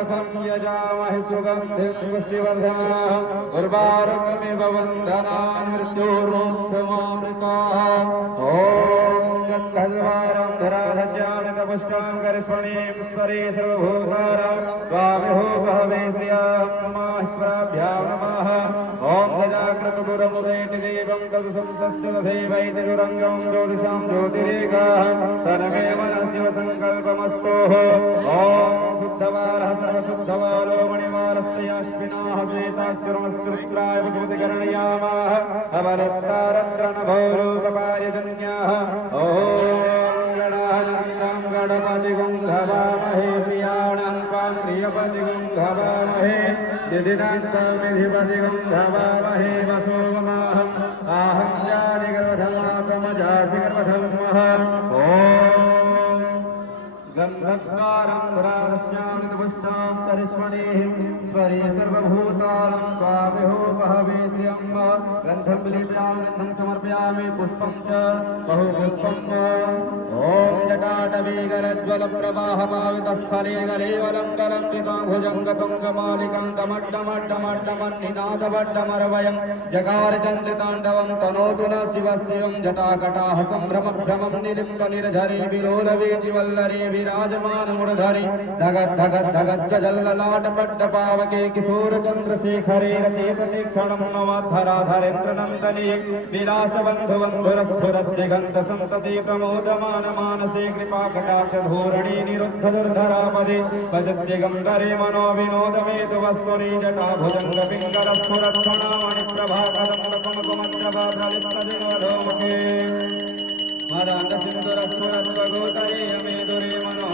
त्र्यम्बकं यजामहे सुगन्धिं पुष्टिवर्धनम् उर्वारुकमिव वन्दनान् मृत्योर्मोक्षमामृताः ॐ गन्धर्वारं धराधस्यामितपुष्टां करिष्मणीं स्वरे सर्वभूतारं स्वामिहो बहवे श्रियां नमः स्वराभ्यां नमः ॐ गजाकृतगुरमुदेति देवं तदुसंसस्य तथैवैति दुरङ्गं ज्योतिषां ज्योतिरेकाः तन्मे मनः शिवसङ्कल्पमस्तु ॐ शुद्धवारः सर्वशुद्धवारो मणिवारस्याश्विनाः श्वेताक्षरमस्कृत्राय विकृतिकरणयामाः अवरत्तारत्रणभौरूपपार्यजन्याः ॐ गणानां गणपतिगुं हवामहे प्रियाणां त्वां प्रियपतिगुं हवामहे दिदिनान्तमिधिपतिगुं हवामहे वसोममाहम् आहं जातिगर्भधमापमजासि गर्भधम्मः ॐ गन्धद्वारं धरादस्यामितपुष्टां करिष्मणीः स्वरे सर्वभूतानां स्वामिहो बहवे श्रियं गन्धं लेपयामि गन्धं समर्पयामि पुष्पं च बहुपुष्पं ॐ जटाटवीकरज्वलप्रवाहपावितस्थले गलेवलङ्कलङ्कितां भुजङ्गतुङ्गमालिकां कमड्डमड्डमड्डमन्निनादवड्डमरवयं जगारचण्डिताण्डवं तनोतु न शिवशिवं जटाकटाः सम्भ्रमभ्रमं निलिम्बनिर्झरे विलोलवीचिवल्लरे विराजमानमुरधरे धगद्धगद्धगच्च जल्ललाटपड्डपावके किशोरचन्द्रशेखरे रतीक्षणं नवधराधरेन्द्रनन्दने विलासबन्धुबन्धुरस्फुरद्दिगन्तसन्तति प्रमोदमानमानसे कृपाकटाक्षधूरणी निरुद्धदुर्धरापदे भजद्दिगम्बरे मनोविनोदमेतु वस्तुनि जटाभुजङ्गपिङ्गलस्फुरत्फणामणिप्रभाकरन्दकमकमत्रभाधलिप्तदिनोधोमुखे मदान्तसिन्धुरस्फुरत्वगोदरे यमे दुरे मनो